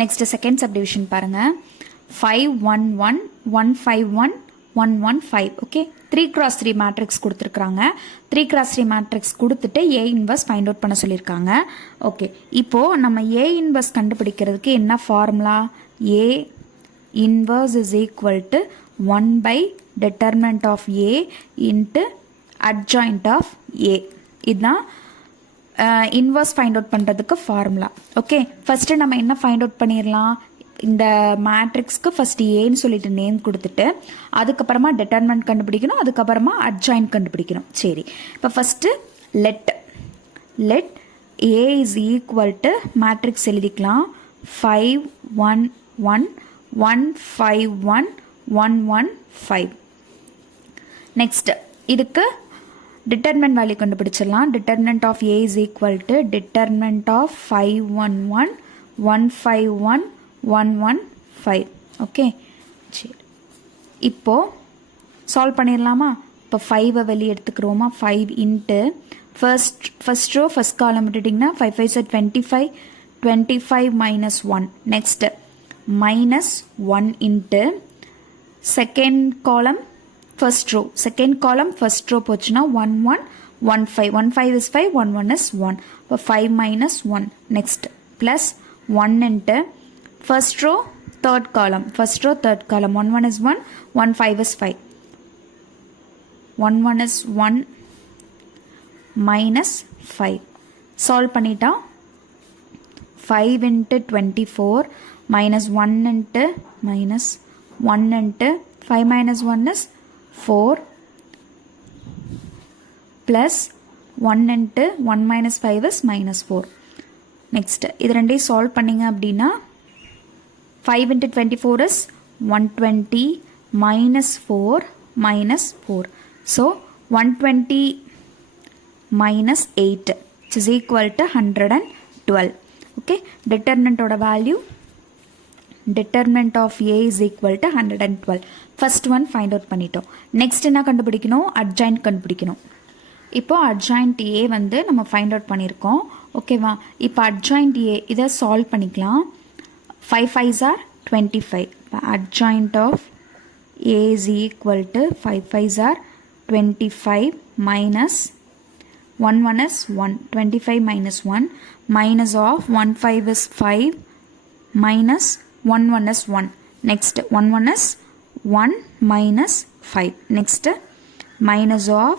Next second subdivision பாருங்க 5 1 1 1 5 1 1 1 5. Okay 3x3 matrix கொடுத்துருக்காங்க. 3x3 matrix கொடுத்துட்டு A இன்வர்ஸ் ஃபைண்ட் அவுட் பண்ண சொல்லியிருக்காங்க. ஓகே இப்போ நம்ம A இன்வர்ஸ் கண்டுபிடிக்கிறதுக்கு என்ன formula? A inverse is equal to 1 by determinant of A into adjoint of A. இதுதான் இன்வர்ஸ் ஃபைண்ட் அவுட் பண்ணுறதுக்கு ஃபார்முலா. ஓகே ஃபஸ்ட்டு நம்ம என்ன ஃபைண்ட் அவுட் பண்ணிடலாம்? இந்த மேட்ரிக்ஸ்க்கு ஃபஸ்ட்டு ஏன்னு சொல்லிட்டு நேம் கொடுத்துட்டு அதுக்கப்புறமா டிட்டர்மெண்ட் கண்டுபிடிக்கணும், அதுக்கப்புறமா அட்ஜாயின்ட் கண்டுபிடிக்கணும். சரி இப்போ first let A is equal to matrix எழுதிக்கலாம் 5 1 1 1 5 1 1 1 5. நெக்ஸ்ட் இதுக்கு டிட்டர்மெண்ட் வேல்யூ கண்டுபிடிச்சிடலாம். Determinant of A is equal to determinant of 5 1 1 1 5 1 1 1 5. Okay சரி இப்போ சால்வ் பண்ணிடலாமா? இப்போ 5 வெளியே எடுத்துக்கிறோமா? 5 into first row first column விட்டுட்டிங்கன்னா 5 5 சார் 25 25 minus 1. Next minus 1 into second column first row second column first row போச்சுன்னா 1 1 1 5 1 5 is 5 1 1 is 1. இப்போ 5 minus 1. Next plus 1 into first row third column 1 1 is 1 1 5 is 5 1 1 is 1 minus 5. solve பண்ணிட்டா 5 into 24 minus 1 into minus 1 into 5 minus 1 is 4 plus 1 into 1 minus 5 is minus 4. next இது ரெண்டையும் solve பண்ணிங்க அப்படின்னா 5 into 24 is 120 minus 4 minus 4. So 120 minus 8 which is equal to 112. Okay, determinant of value, determinant of A is equal to 112. First one find out பண்ணிட்டோம். Next என்ன கண்டுபிடிக்கணும்? adjoint கண்டுபிடிக்கணும். இப்போ adjoint A வந்து நம்ம find out பண்ணியிருக்கோம். ஓகேவா? இப்போ adjoint A இதை solve பண்ணிக்கலாம். 5 5s are 25. Adjoint of A is equal to 5 5s are 25 minus 1 1 is 1. 25 minus 1 minus of 1 5 is 5 minus 1 1 is 1. Next 1 1 is 1 minus 5. Next minus of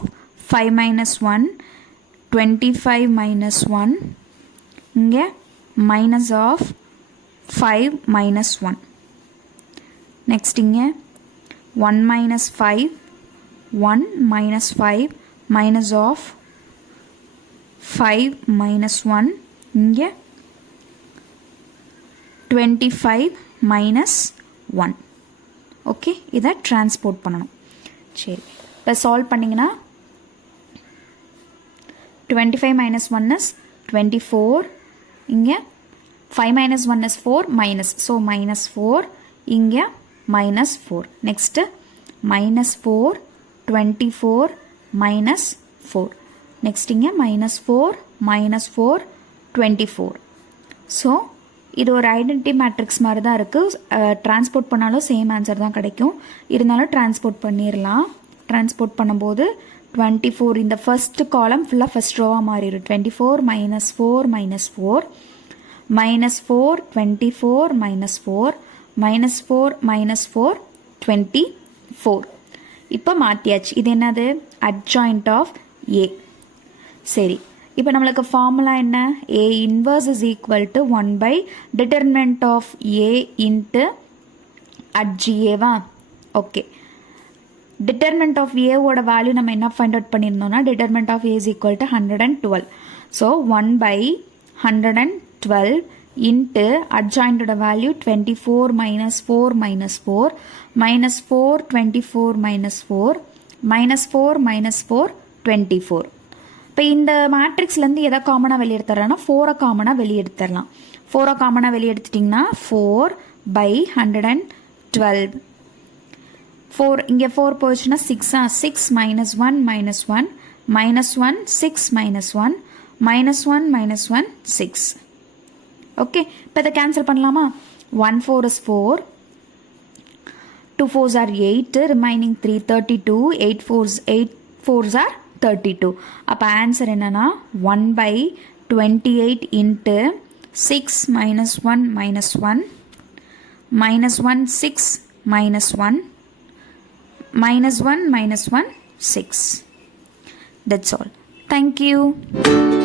5 minus 1 25 minus 1 இங்கே minus of 5 minus 1. next இங்கே 1 minus 5 1 minus 5 minus of 5 minus 1 இங்கே 25 minus 1. Okay இதை transport பண்ணணும். சரி இப்போ solve பண்ணிங்கன்னா 25 minus 1 is 24. இங்கே 5 minus 1 is 4 minus. So minus 4. இங்கே minus 4. Next minus 4 24 minus 4. Next இங்கே minus 4 minus 4 24. So இது ஒரு ஐடென்டிட்டி மேட்ரிக்ஸ் மாதிரி தான் இருக்குது. டிரான்ஸ்போர்ட் பண்ணாலும் சேம் ஆன்சர் தான் கிடைக்கும். இருந்தாலும் டிரான்ஸ்போர்ட் பண்ணிடலாம். டிரான்ஸ்போர்ட் பண்ணும்போது 24 இந்த ஃபர்ஸ்ட் காலம் ஃபுல்லாக ஃபர்ஸ்ட் ரோவாக மாறிடும். 24 minus 4 minus 4 minus 4 24 minus 4 minus 4 minus 4 24. இப்போ மாற்றியாச்சு. இது என்னது? adjoint of A. சரி இப்போ நம்மளுக்கு ஃபார்முலா என்ன? A inverse is equal to 1 by determinant of A into adj வா? ஓகே determinant of A ஓட வேல்யூ நம்ம என்ன ஃபைண்ட் அவுட் பண்ணியிருந்தோம்னா determinant of A is equal to 112. So 1 by 112 into adjoint ஓட value 24 minus 4 minus 4 minus 4 24 minus 4 minus 4 minus 4 24. இப்போ இந்த மேட்ரிக்ஸ்லேருந்து எதை காமனாக வெளியெடுத்துறோம்னா 4 காமனாக வெளியெடுத்துடலாம். 4 காமனாக வெளியெடுத்துட்டிங்கன்னா 4 by 112. 4 இங்கே 4 போச்சுன்னா 6 6 minus 1 minus 1 minus 1 6 minus 1 minus 1 minus 1 6. Okay இப்போ இதை கேன்சல் பண்ணலாமா? 1 4 is 4. 2 4s are 8. Remaining 3 32. 8 4s are 32. அப்போ ஆன்சர் என்னன்னா 1 by 28 into 6 minus 1 minus 1 minus 1 6 minus 1 minus 1 minus 1 6. That's all. Thank you.